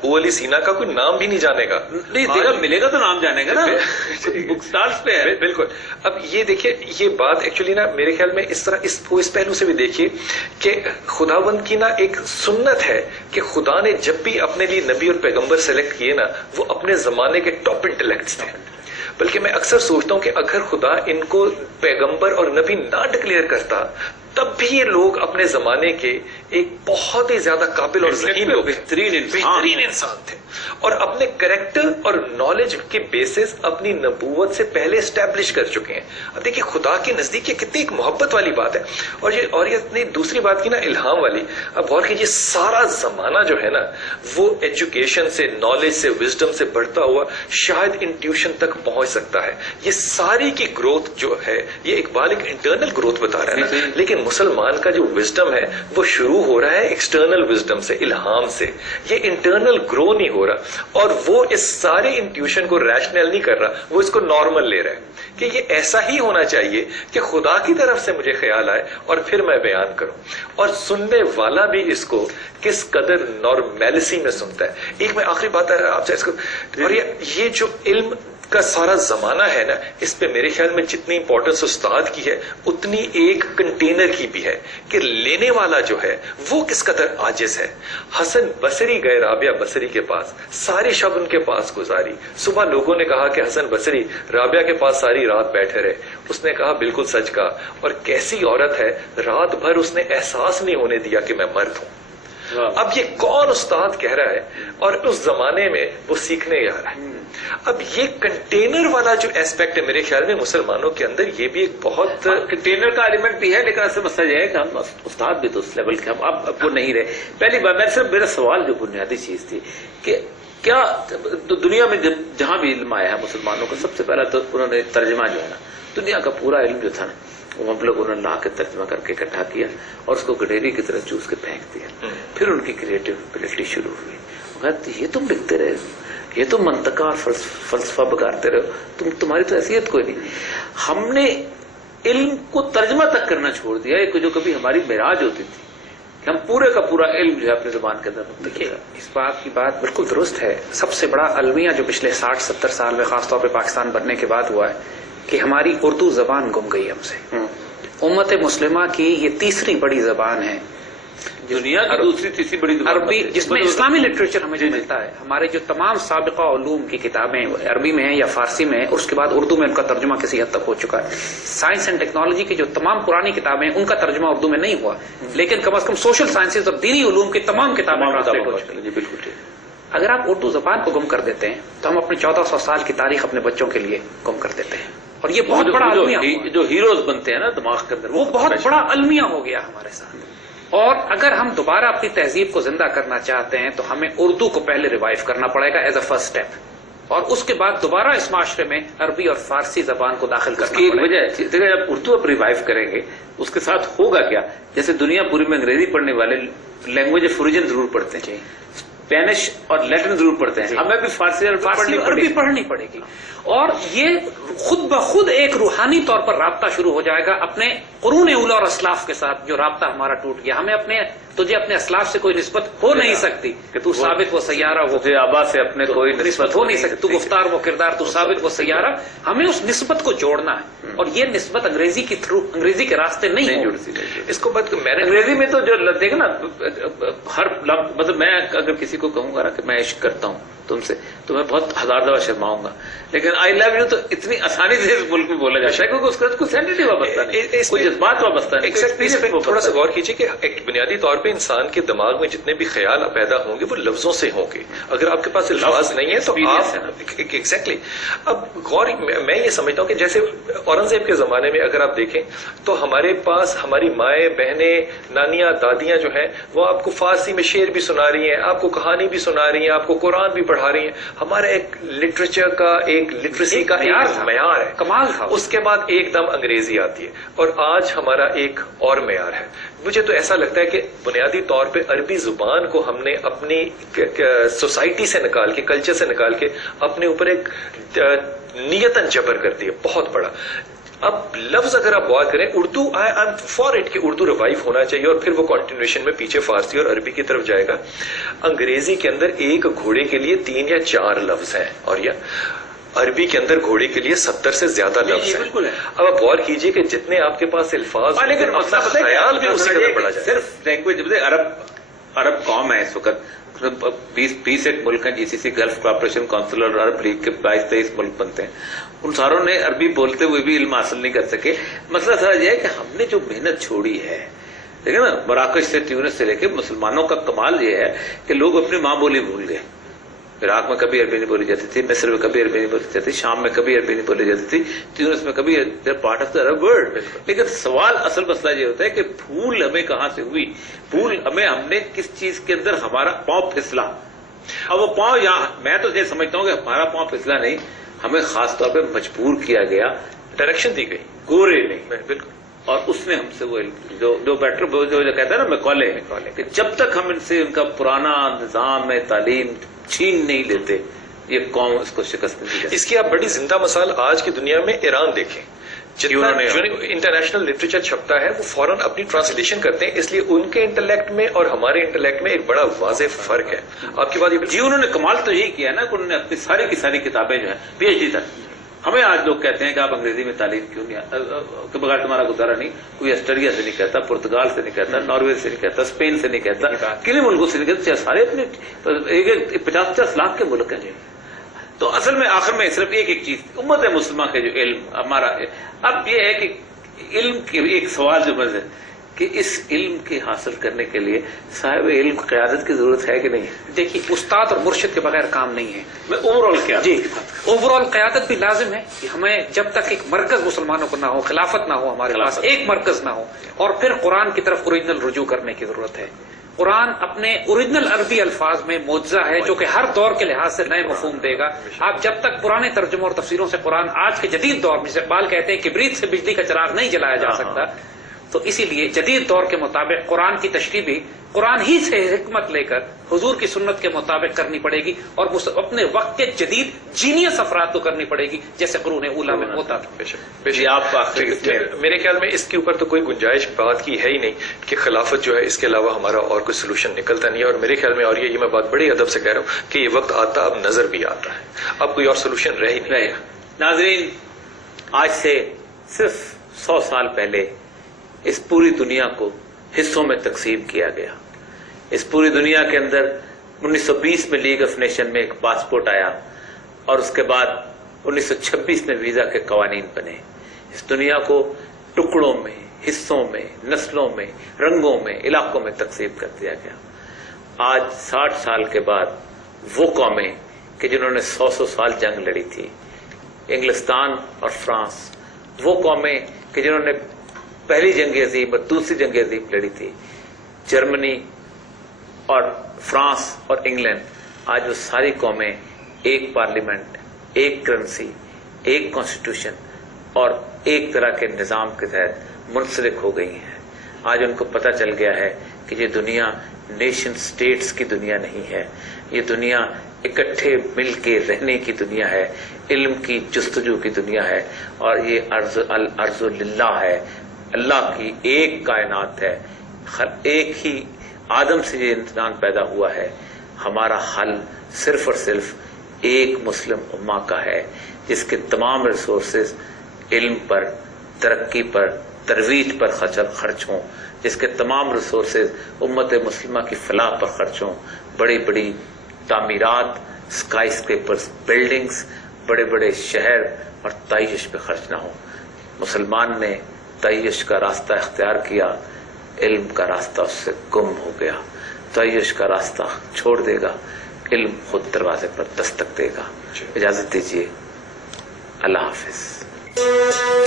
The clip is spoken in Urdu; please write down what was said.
ابو علی سینا کا کوئی نام بھی نہیں جانے گا. نہیں دیکھا ملے گا تو نام جانے گا نا, بک سٹالز پہ ہے. بالکل. اب یہ دیکھیے یہ بات ایکچولی نا میرے خیال میں اس طرح اس پہلو سے بھی دیکھیے کہ خداوند کی نا ایک سنت ہے کہ خدا نے جب بھی اپنے لیے نبی اور پیغمبر سلیکٹ کیے نا وہ اپنے زمانے کے ٹاپ انٹلیکٹس تھے. بلکہ میں اکثر سوچتا ہوں کہ اگر خدا ان کو پیغمبر اور نبی نہ ڈکلیئر کرتا تب بھی یہ لوگ اپنے زمانے کے ایک بہت ہی زیادہ قابل اور ذہین لوگ بہترین انسان تھے اور اپنے کریکٹر اور نالج کے بیسس اپنی نبوت سے پہلے اسٹیبلش کر چکے ہیں. اب دیکھیے خدا کے نزدیک یہ کتنی ایک محبت والی بات ہے. اور یہ اپنی دوسری بات کی نا الہام والی. اب غور کیجیے سارا زمانہ جو ہے نا وہ ایجوکیشن سے نالج سے وزڈم سے بڑھتا ہوا شاید انٹیوشن تک پہنچ سکتا ہے. یہ ساری کی گروتھ جو ہے یہ اقبال ایک انٹرنل گروتھ بتا رہا ہے نا, لیکن مسلمان کا جو وزڈم ہے وہ شروع ہو رہا ہے ایکسٹرنل وزڈم سے, الہام سے. یہ انٹرنل گرو نہیں ہو رہا اور وہ اس سارے انٹیوشن کو ریشنل نہیں کر رہا, وہ اس کو نارمل لے رہا ہے کہ یہ ایسا ہی ہونا چاہیے کہ خدا کی طرف سے مجھے خیال آئے اور پھر میں بیان کروں. اور سننے والا بھی اس کو کس قدر نارمیلسی میں سنتا ہے. ایک میں آخری بات ہے آپ سے اس کو, اور یہ جو علم کا سارا زمانہ ہے نا اس پہ میرے خیال میں جتنی امپورٹنس استاد کی ہے اتنی ایک کنٹینر کی بھی ہے کہ لینے والا جو ہے وہ کس قدر عاجز ہے. حسن بصری گئے رابعہ بصری کے پاس, ساری شب ان کے پاس گزاری. صبح لوگوں نے کہا کہ حسن بصری رابعہ کے پاس ساری رات بیٹھے رہے. اس نے کہا بالکل سچ کہا, اور کیسی عورت ہے, رات بھر اس نے احساس نہیں ہونے دیا کہ میں مرد ہوں. اب یہ کون استاد کہہ رہا ہے اور اس زمانے میں وہ سیکھنے جا رہا ہے. اب یہ کنٹینر والا جو ایسپیکٹ ہے میرے خیال میں مسلمانوں کے اندر یہ بھی ایک بہت کنٹینر کا ایلیمنٹ بھی ہے, لیکن ایسا مسئلہ یہ ہے کہ ہم استاد بھی تو اس لیول کے ہم اب وہ نہیں رہے. پہلی بار میرا سوال جو بنیادی چیز تھی کہ کیا دنیا میں جہاں بھی علم آیا ہے مسلمانوں کا سب سے پہلا تو انہوں نے ترجمہ جو ہے نا دنیا کا پورا علم جو تھا نا وہ ہم لوگ انہوں نے لا کے ترجمہ کر کے اکٹھا کیا اور اس کو گڈیری کی طرح چوس کے پھینک دیا. پھر ان کی کریٹیوٹی شروع ہوئی. یہ تم لکھتے رہے, یہ تو منطقہ اور فلسفہ بگاڑتے رہو, تمہاری تو حیثیت کوئی نہیں. ہم نے علم کو ترجمہ تک کرنا چھوڑ دیا, جو کبھی ہماری معراج ہوتی تھی کہ ہم پورے کا پورا علم جو ہے اپنی زبان کے اندر دیکھیے اس بات کی بات بالکل درست ہے. سب سے بڑا المیہ جو پچھلے 60-70 سال میں خاص طور پہ پاکستان بننے کے بعد ہوا ہے کہ ہماری اردو زبان گم گئی ہم سے. امت مسلمہ کی یہ تیسری بڑی زبان ہے دنیا کی دوسری تیسری بڑی عربی, جس میں اسلامی لٹریچر ہمیں جو ملتا ہے. ہمارے جو تمام سابقہ علوم کی کتابیں عربی میں ہیں یا فارسی میں ہیں اور اس کے بعد اردو میں ان کا ترجمہ کسی حد تک ہو چکا ہے. سائنس اینڈ ٹیکنالوجی کی جو تمام پرانی کتابیں ہیں ان کا ترجمہ اردو میں نہیں ہوا, لیکن کم از کم سوشل سائنسز اور دینی علوم کی تمام کتابیں ٹرانسلیٹ ہو چکی ہیں. بالکل ٹھیک. اگر آپ اردو زبان کو گم کر دیتے ہیں تو ہم اپنے 1400 سال کی تاریخ اپنے بچوں کے لیے گم کر دیتے ہیں, اور یہ بہت بڑا المیہ جو ہیروز بنتے ہیں نا دماغ کے اندر وہ بہت بڑا المیہ ہو گیا ہمارے ساتھ. اور اگر ہم دوبارہ اپنی تہذیب کو زندہ کرنا چاہتے ہیں تو ہمیں اردو کو پہلے ریوائیو کرنا پڑے گا ایز اے فرسٹ اسٹیپ, اور اس کے بعد دوبارہ اس معاشرے میں عربی اور فارسی زبان کو داخل کرنا کی ایک وجہ ہے. جب اردو اب ریوائیو کریں گے اس کے ساتھ ہوگا کیا, جیسے دنیا پوری میں انگریزی پڑھنے والے لینگویج آف اوریجن ضرور پڑھتے ہیں, اسپینش اور لیٹن ضرور پڑھتے ہیں, ہمیں بھی فارسی عربی پڑھنی پڑے گی. اور یہ خود بخود ایک روحانی طور پر رابطہ شروع ہو جائے گا اپنے قرون اولا اور اسلاف کے ساتھ. جو رابطہ ہمارا ٹوٹ گیا, ہمیں تجھے اپنے اسلاف سے کوئی نسبت ہو نہیں سکتی کہ تو ثابت وہ سیارہ, وہ آبا سے اپنے کوئی نسبت ہو نہیں سکتی, تو گفتار وہ کردار, تو ثابت وہ سیارہ. ہمیں اس نسبت کو جوڑنا ہے, اور یہ نسبت انگریزی کے تھرو, انگریزی کے راستے نہیں جڑتی. اس کو بات میں نے انگریزی میں تو جو دیکھ نا ہر مطلب میں اگر کسی کو کہوں گا نا کہ میں عشق کرتا ہوں تم سے تو میں بہت ہزار دفعہ شرماؤں گا, لیکن آئی لو یو تو اتنی آسانی سے اس ملک میں بولا جاتا ہے کیونکہ اس کا کوئی سینٹیٹی وابستہ نہیں, کوئی جذبات وابستہ نہیں. تھوڑا سا غور کیجیے کہ ایک بنیادی طور پہ انسان کے دماغ میں جتنے بھی خیال پیدا ہوں گے وہ لفظوں سے ہوں گے. اگر آپ کے پاس الفاظ نہیں ہے تو آپ ایگزیکٹلی. اب غور میں یہ سمجھتا ہوں کہ جیسے اورنگزیب کے زمانے میں اگر آپ دیکھیں تو ہمارے پاس ہماری مائیں بہنیں نانیاں دادیاں جو ہیں وہ آپ کو فارسی میں شعر بھی سنا رہی ہیں, آپ کو کہانی بھی سنا رہی ہیں, آپ کو قرآن بھی پڑھا رہی ہیں. ہمارا ایک لٹریچر کا ایک لٹریسی کا ایک معیار ہے, کمال تھا. اس کے بعد ایک دم انگریزی آتی ہے, اور آج ہمارا ایک اور معیار ہے. مجھے تو ایسا لگتا ہے کہ بنیادی طور پہ عربی زبان کو ہم نے اپنی سوسائٹی سے نکال کے, کلچر سے نکال کے اپنے اوپر ایک نیتاً جبر کر دیا بہت بڑا. اب لفظ اگر آپ بات کریں Urdu I am for it کہ اردو ریوائو ہونا چاہیے اور پھر وہ کنٹینیوشن میں پیچھے فارسی اور عربی کی طرف جائے گا. انگریزی کے اندر ایک گھوڑے کے لیے 3 یا 4 لفظ ہیں اور عربی کے اندر گھوڑے کے لیے 70 سے زیادہ لفظ ہیں. اب آپ غور کیجئے کہ جتنے آپ کے پاس الفاظ لیکن اپنا خیال بھی اسی طرح پڑا جائے. صرف لینگویج عرب قوم ہے اس وقت 20 ایک ملک ہیں, جی سی سی گلف کوآپریشن کونسل اور عرب لیگ کے 22-23 ملک بنتے ہیں. ان ساروں نے عربی بولتے ہوئے بھی علم حاصل نہیں کر سکے. مسئلہ سارا یہ ہے کہ ہم نے جو محنت چھوڑی ہے, دیکھیں نا, مراکش سے تیونس سے لے کے مسلمانوں کا کمال یہ ہے کہ لوگ اپنی ماں بولی بھول گئے. عراق میں کبھی عربی نہیں بولی جاتی تھی, مصر میں کبھی عربی نہیں بولی جاتی, شام میں کبھی عربی نہیں بولی جاتی تھی, تیونس میں کبھی part of the Arab world. لیکن سوال اصل مسئلہ یہ ہوتا ہے کہ بھول ہمیں کہاں سے ہوئی, بھول ہم نے کس چیز کے اندر ہمارا پاؤں پھسلا. اب وہ پاؤں یہاں, میں تو یہ سمجھتا ہوں کہ ہمارا پاؤں پھسلا نہیں, ہمیں خاص طور پہ مجبور کیا گیا, ڈائریکشن دی گئی گورے نے, بالکل. اور اس نے ہم سے وہ جو بیٹر جو کہتا ہے نا میکالے, کہ جب تک ہم ان سے ان کا پرانا نظام تعلیم چھین نہیں لیتے یہ قوم اس کو شکست نہیں دے. اس کی آپ بڑی زندہ مثال آج کی دنیا میں ایران دیکھیں. جتنا انٹرنیشنل لٹریچر چھپتا ہے وہ فوراً اپنی ٹرانسلیشن کرتے ہیں, اس لیے ان کے انٹلیکٹ میں اور ہمارے انٹلیکٹ میں ایک بڑا واضح فرق ہے. آپ کی بات یہ جی, انہوں نے کمال تو یہی کیا نا کہ انہوں نے اپنی ساری کی ساری کتابیں جو ہیں پی ایچ ڈی تک. ہمیں آج لوگ کہتے ہیں کہ آپ انگریزی میں تعلیم کیوں نہیں, کے بغیر تمہارا گزارا نہیں. کوئی آسٹریلیا سے نہیں کہتا, پرتگال سے نہیں کہتا, ناروے سے نہیں کہتا, اسپین سے نہیں کہتا, کن ملکوں سے نہیں کہتا, سارے اپنے 50-50 لاکھ کے ملک ہیں. تو اصل میں آخر میں صرف ایک چیز, امت مسلمہ کے جو علم ہمارا, اب یہ ہے کہ علم کے ایک سوال جو ہے کہ اس علم کے حاصل کرنے کے لیے صاحب علم قیادت کی ضرورت ہے کہ نہیں. دیکھیے, استاد اور مرشد کے بغیر کام نہیں ہے. میں اوور آل کیا جی, اوور آل قیادت بھی لازم ہے کہ ہمیں جب تک ایک مرکز مسلمانوں کو نہ ہو, خلافت نہ ہو, ہمارے پاس ایک مرکز نہ ہو, اور پھر قرآن کی طرف اوریجنل رجوع کرنے کی ضرورت ہے. قرآن اپنے اوریجنل عربی الفاظ میں معجزہ ہے جو کہ ہر دور کے لحاظ سے نئے مفہوم دے گا. آپ جب تک پرانے ترجموں اور تفسیروں سے قرآن آج کے جدید دور میں, اقبال کہتے ہیں کبریت سے بجلی کا چراغ نہیں جلایا جا سکتا, تو اسی لیے جدید دور کے مطابق قرآن کی تشریح بھی قرآن ہی سے حکمت لے کر حضور کی سنت کے مطابق کرنی پڑے گی, اور اپنے وقت کے جدید جینیس افراد کو کرنی پڑے گی جیسے قرون اولیٰ میں ہوتا تھا. آپ میرے خیال میں اس کے اوپر تو کوئی گنجائش بات کی ہے ہی نہیں کہ خلافت جو ہے اس کے علاوہ ہمارا اور کوئی سولوشن نکلتا نہیں ہے. اور میرے خیال میں, اور یہ میں بات بڑی ادب سے کہہ رہا ہوں کہ یہ وقت آتا اب نظر بھی آتا ہے, اب کوئی اور سولوشن رہ ہی نہیں رہے. ناظرین, آج سے صرف 100 سال پہلے اس پوری دنیا کو حصوں میں تقسیم کیا گیا. اس پوری دنیا کے اندر 1920 میں لیگ آف نیشن میں ایک پاسپورٹ آیا, اور اس کے بعد 1926 میں ویزا کے قوانین بنے. اس دنیا کو ٹکڑوں میں, حصوں میں, نسلوں میں, رنگوں میں, علاقوں میں تقسیم کر دیا گیا. آج 60 سال کے بعد وہ قومیں کہ جنہوں نے 100 سال جنگ لڑی تھی, انگلستان اور فرانس, وہ قومیں کہ جنہوں نے پہلی جنگ عظیم اور دوسری جنگ عظیم لڑی تھی, جرمنی اور فرانس اور انگلینڈ, آج وہ ساری قومیں ایک پارلیمنٹ, ایک کرنسی, ایک کانسٹیٹیوشن اور ایک طرح کے نظام کے تحت منسلک ہو گئی ہیں. آج ان کو پتہ چل گیا ہے کہ یہ دنیا نیشن سٹیٹس کی دنیا نہیں ہے, یہ دنیا اکٹھے مل کے رہنے کی دنیا ہے, علم کی جستجو کی دنیا ہے, اور یہ الارض للہ ہے, اللہ کی ایک کائنات ہے. ایک ہی آدم سے یہ انسان پیدا ہوا ہے. ہمارا حل صرف اور صرف ایک مسلم امہ کا ہے جس کے تمام ریسورسز علم پر, ترقی پر, ترویج پر خرچ ہوں, جس کے تمام ریسورسز امت مسلمہ کی فلاح پر خرچ ہوں. بڑی بڑی تعمیرات, اسکائی اسکریپرز, بلڈنگز, بڑے بڑے شہر اور تعیش پہ خرچ نہ ہوں. مسلمان نے تعیش کا راستہ اختیار کیا, علم کا راستہ اس سے گم ہو گیا. تعیش کا راستہ چھوڑ دے گا, علم خود دروازے پر دستک دے گا. اجازت دیجیے, اللہ حافظ.